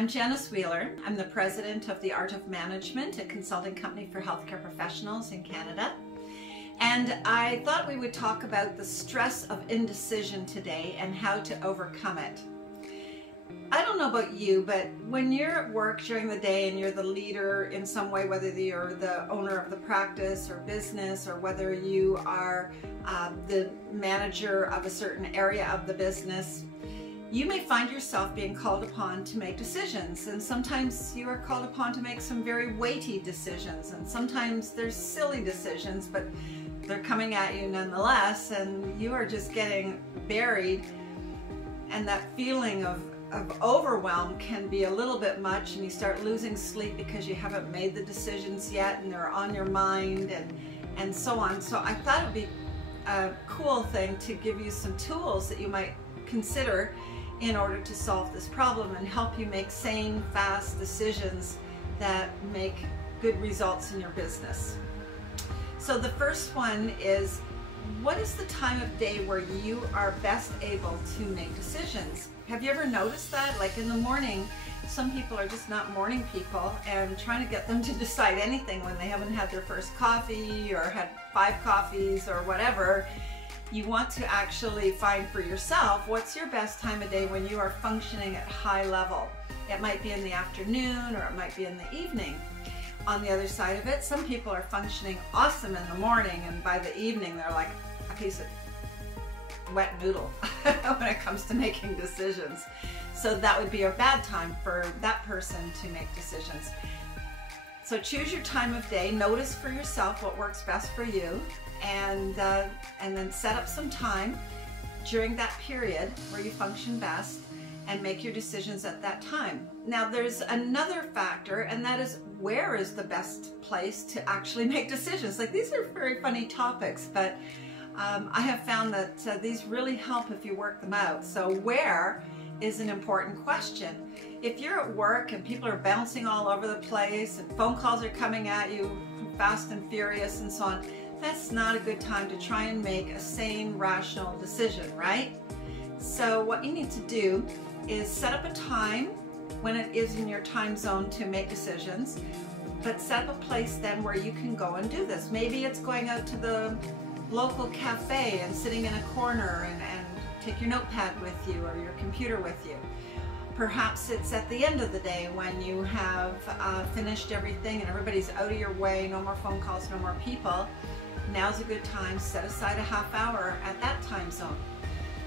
I'm Janice Wheeler. I'm the president of The Art of Management, a consulting company for healthcare professionals in Canada. And I thought we would talk about the stress of indecision today and how to overcome it. I don't know about you, but when you're at work during the day and you're the leader in some way, whether you're the owner of the practice or business, or whether you are the manager of a certain area of the business, you may find yourself being called upon to make decisions. And sometimes you are called upon to make some very weighty decisions, and sometimes they're silly decisions, but they're coming at you nonetheless, and you are just getting buried, and that feeling of overwhelm can be a little bit much, and you start losing sleep because you haven't made the decisions yet and they're on your mind and so on. So I thought it would be a cool thing to give you some tools that you might consider in order to solve this problem and help you make sane, fast decisions that make good results in your business. So the first one is, what is the time of day where you are best able to make decisions? Have you ever noticed that? Like in the morning, some people are just not morning people, and trying to get them to decide anything when they haven't had their first coffee or had 5 coffees or whatever. You want to actually find for yourself what's your best time of day when you are functioning at high level. It might be in the afternoon or it might be in the evening. On the other side of it, some people are functioning awesome in the morning, and by the evening they're like a piece of wet noodle when it comes to making decisions. So that would be a bad time for that person to make decisions. So choose your time of day, notice for yourself what works best for you, and then set up some time during that period where you function best and make your decisions at that time. Now there's another factor, and that is, where is the best place to actually make decisions? Like, these are very funny topics, but I have found that these really help if you work them out. So where is an important question. If you're at work and people are bouncing all over the place and phone calls are coming at you fast and furious and so on, that's not a good time to try and make a sane, rational decision, right? So what you need to do is set up a time when it is in your time zone to make decisions, but set up a place then where you can go and do this. Maybe it's going out to the local cafe and sitting in a corner and take your notepad with you or your computer with you. Perhaps it's at the end of the day when you have finished everything and everybody's out of your way, no more phone calls, no more people. Now's a good time, set aside a half hour at that time zone.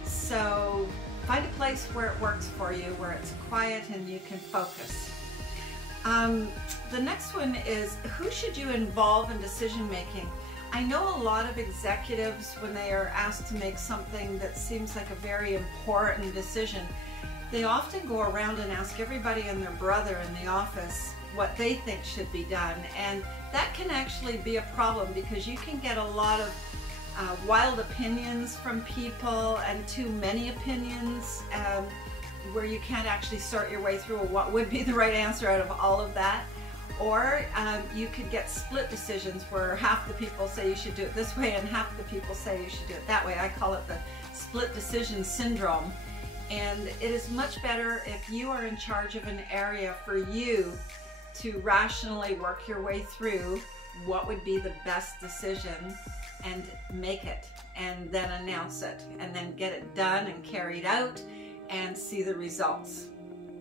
So find a place where it works for you, where it's quiet and you can focus. The next one is, who should you involve in decision making? I know a lot of executives, when they are asked to make something that seems like a very important decision, they often go around and ask everybody and their brother in the office what they think should be done. And that can actually be a problem, because you can get a lot of wild opinions from people and too many opinions, where you can't actually sort your way through what would be the right answer out of all of that. Or you could get split decisions where half the people say you should do it this way and half the people say you should do it that way. I call it the split decision syndrome. And it is much better if you are in charge of an area for you to rationally work your way through what would be the best decision and make it, and then announce it, and then get it done and carried out and see the results.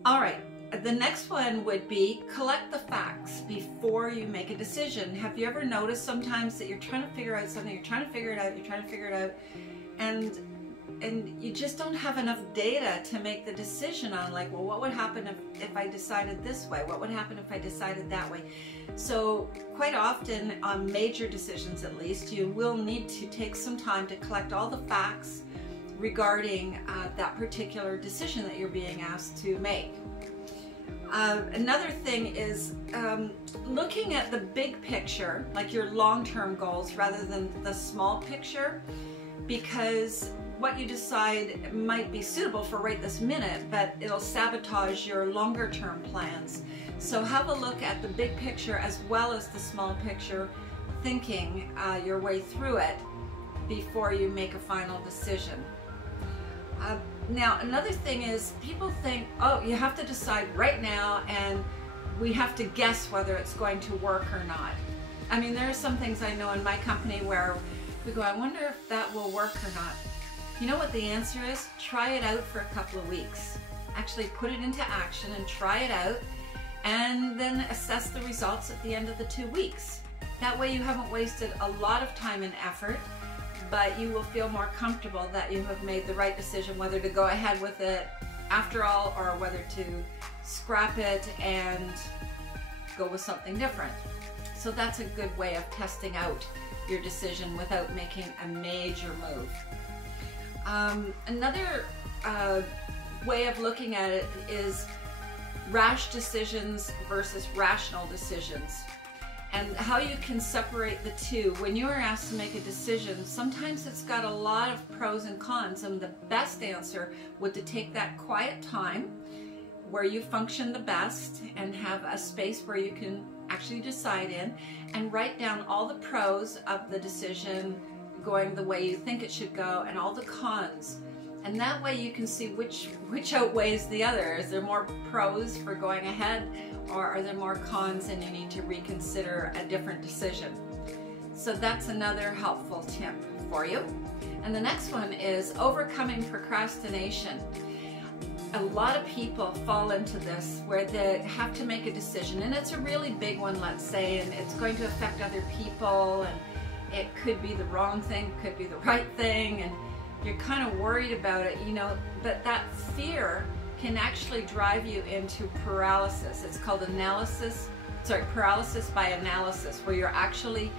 All right. The next one would be, collect the facts before you make a decision. Have you ever noticed sometimes that you're trying to figure out something, you're trying to figure it out, and you just don't have enough data to make the decision on, like, well, what would happen if I decided this way? What would happen if I decided that way? So quite often, on major decisions at least, you will need to take some time to collect all the facts regarding that particular decision that you're being asked to make. Another thing is looking at the big picture, like your long-term goals, rather than the small picture, because what you decide might be suitable for right this minute, but it'll sabotage your longer-term plans. So have a look at the big picture as well as the small picture, thinking your way through it before you make a final decision. Now, another thing is people think, oh, you have to decide right now and we have to guess whether it's going to work or not. I mean, there are some things I know in my company where we go, I wonder if that will work or not. You know what the answer is? Try it out for a couple of weeks. Actually put it into action and try it out, and then assess the results at the end of the 2 weeks. That way you haven't wasted a lot of time and effort, but you will feel more comfortable that you have made the right decision whether to go ahead with it after all or whether to scrap it and go with something different. So that's a good way of testing out your decision without making a major move. Another way of looking at it is rash decisions versus rational decisions, and how you can separate the two. When you are asked to make a decision, sometimes it's got a lot of pros and cons, and the best answer would to take that quiet time where you function the best and have a space where you can actually decide in, and write down all the pros of the decision going the way you think it should go and all the cons. And that way you can see which outweighs the other. Is there more pros for going ahead, or are there more cons and you need to reconsider a different decision? So that's another helpful tip for you. And the next one is overcoming procrastination. A lot of people fall into this where they have to make a decision, and it's a really big one, let's say, and it's going to affect other people, and it could be the wrong thing, could be the right thing, and you're kind of worried about it, you know, but that fear can actually drive you into paralysis. It's called paralysis by analysis, where you're actually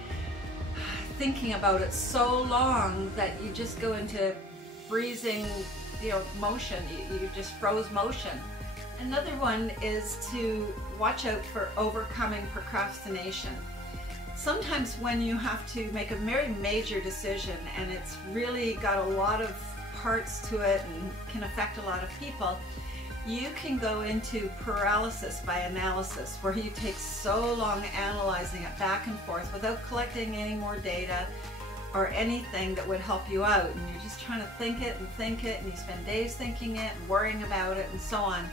thinking about it so long that you just go into freezing, you know, motion. You just froze motion. Another one is to watch out for overcoming procrastination. Sometimes when you have to make a very major decision and it's really got a lot of parts to it and can affect a lot of people, you can go into paralysis by analysis, where you take so long analyzing it back and forth without collecting any more data or anything that would help you out, and you're just trying to think it, and you spend days thinking it and worrying about it and so on.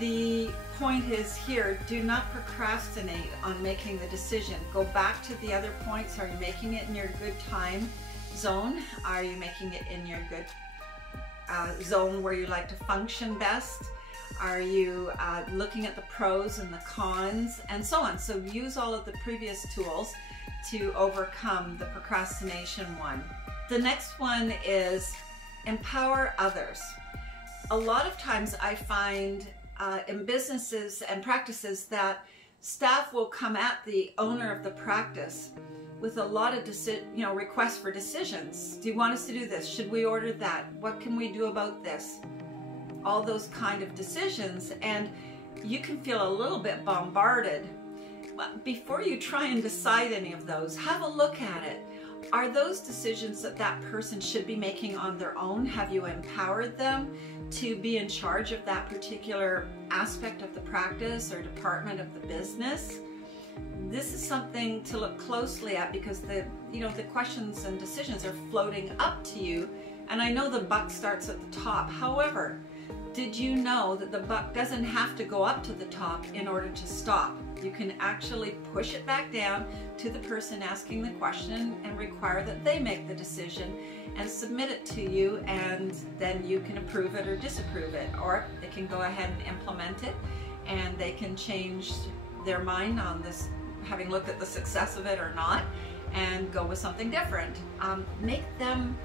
The point is here, do not procrastinate on making the decision. Go back to the other points. Are you making it in your good time zone? Are you making it in your good zone where you like to function best? Are you looking at the pros and the cons and so on? So use all of the previous tools to overcome the procrastination one. The next one is empower others. A lot of times I find in businesses and practices that staff will come at the owner of the practice with a lot of requests for decisions. Do you want us to do this? Should we order that? What can we do about this? All those kind of decisions, and you can feel a little bit bombarded. But before you try and decide any of those, have a look at it. Are those decisions that that person should be making on their own? Have you empowered them to be in charge of that particular aspect of the practice or department of the business? This is something to look closely at, because the questions and decisions are floating up to you, and I know the buck starts at the top. However, did you know that the buck doesn't have to go up to the top in order to stop? You can actually push it back down to the person asking the question and require that they make the decision and submit it to you, and then you can approve it or disapprove it, or they can go ahead and implement it, and they can change their mind on this, having looked at the success of it or not, and go with something different. Make them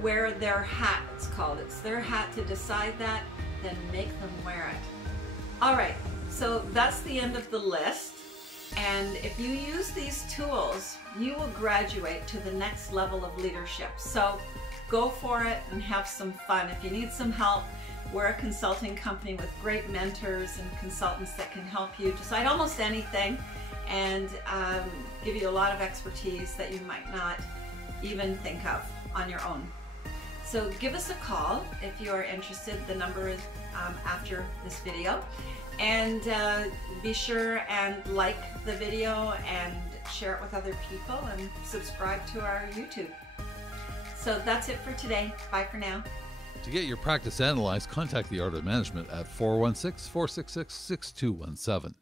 wear their hat, it's called. It's their hat to decide that, then make them wear it. All right, so that's the end of the list. And if you use these tools, you will graduate to the next level of leadership. So go for it and have some fun. If you need some help, we're a consulting company with great mentors and consultants that can help you decide almost anything and give you a lot of expertise that you might not even think of on your own. So give us a call if you are interested. The number is after this video. And be sure and like the video and share it with other people and subscribe to our YouTube. So that's it for today. Bye for now. To get your practice analyzed, contact the Art of Management at 416-466-6217.